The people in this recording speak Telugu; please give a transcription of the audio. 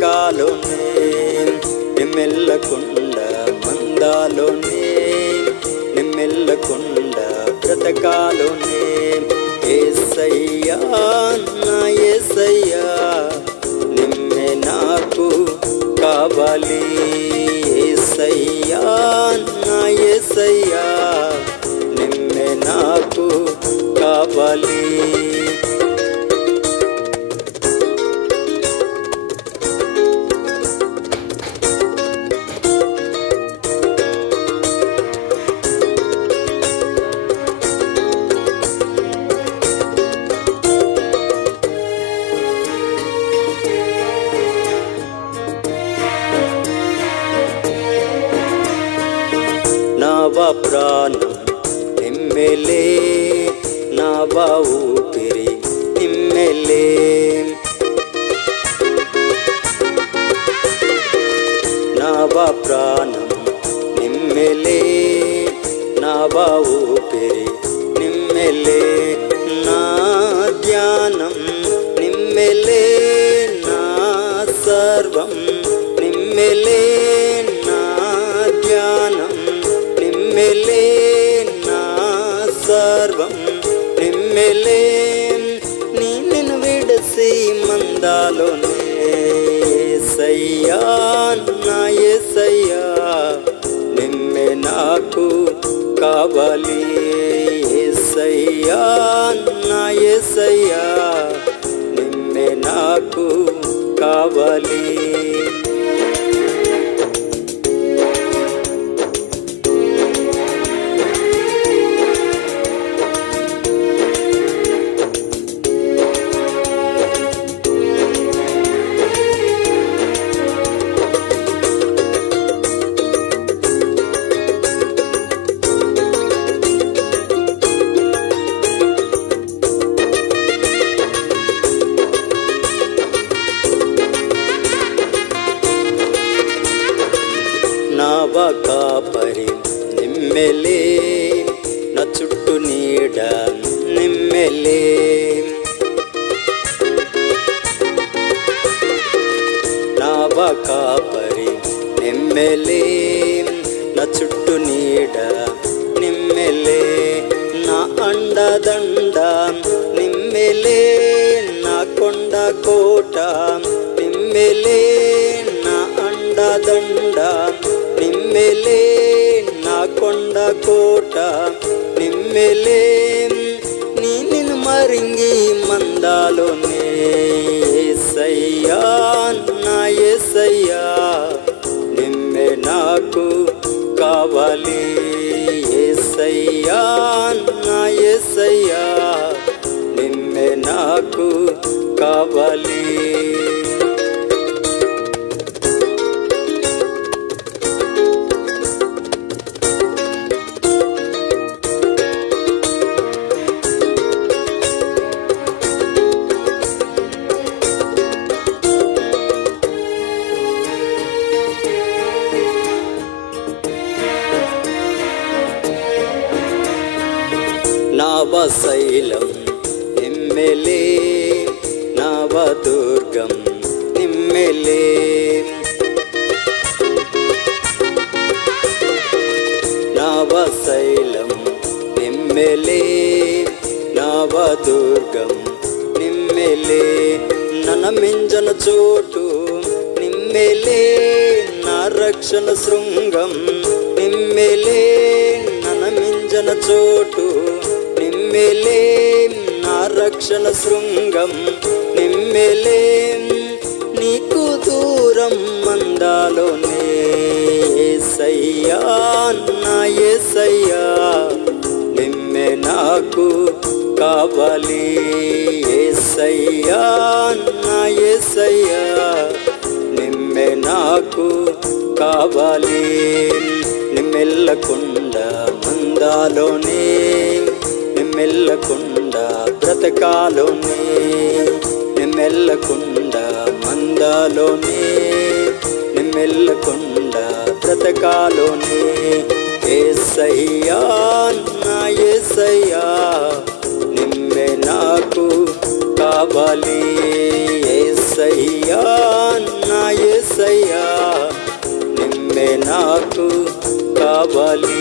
బ్రతకాలోనే నిమ్మెల్లకుండా మందాలోనే నిమ్మెల్లకుండా బ్రతకాలోనే యేసయ్యా నా యేసయ్యా నిమ్మే నాకు కావాలి యేసయ్యా నా యేసయ్యా నిమ్మే నాకు కావాలి. నావ ప్రాణం నిమ్మెలే నావ ఊపిరి నిమ్మెలే నావ ప్రాణం నిమ్మెలే నావ ఊపిరి నిమ్మెలే నా ధ్యానం నిమ్మెలే నా సర్వం నిమ్మెలే నా ధ్యానం నిమ్మెలే నా సర్వం నిమ్మెలే నిన్ను విడసి మందాలోనే యేసయ్యా నా యేసయ్యా నిమ్మే నాకు కావాలి యేసయ్యా నా యేసయ్యా నిమ్మే నాకు కావాలి. నావ కాపరి నిమ్మెలే నా చుట్టూ నీడ నిమ్మెలే నావ కాపరి నిమ్మెలే నా చుట్టూ నీడ నిమ్మెలే నా అండదండ నిమ్మెలే నా కొండ కోట నిమ్మెలే నా అండదండ నిమ్మెలే నా కొండ కోట నిమ్మెలే నిన్ను మరింగి మందాలోనే యేసయ్యా నా యేసయ్యా నిమ్మే నాకు కావాలి యేసయ్యా నా యేసయ్యా నిమ్మే నాకు కావాలి. నావ శైలం నిమ్మెలే నావ దుర్గం నిమ్మెలే నావ శైలం నిమ్మెలే నావ దుర్గం నిమ్మెలే నన్న మింజన చోటు నిమ్మెలే నా రక్షణ శృంగం నిమ్మెలే నన్న మింజన చోటు నిమ్మెలే నా రక్షణ శృంగం నిమ్మెలే నీకు దూరం మందాలోనే యేసయ్యా నా యేసయ్యా నిమ్మే నాకు కావాలి యేసయ్యా నా యేసయ్యా నిమ్మే నాకు కావాలి. నిమ్మెల్లకుండా మందాలోనే నిమ్మెల్లకుండా బ్రతకాలోనే నిమ్మెల్లకుండా మందాలోనే నిమ్మెల్లకుండా బ్రతకాలోనే యేసయ్యా నా యేసయ్యా నిమ్మే నాకు కావాలి యేసయ్యా నా యేసయ్యా నిమ్మే నాకు కావాలి.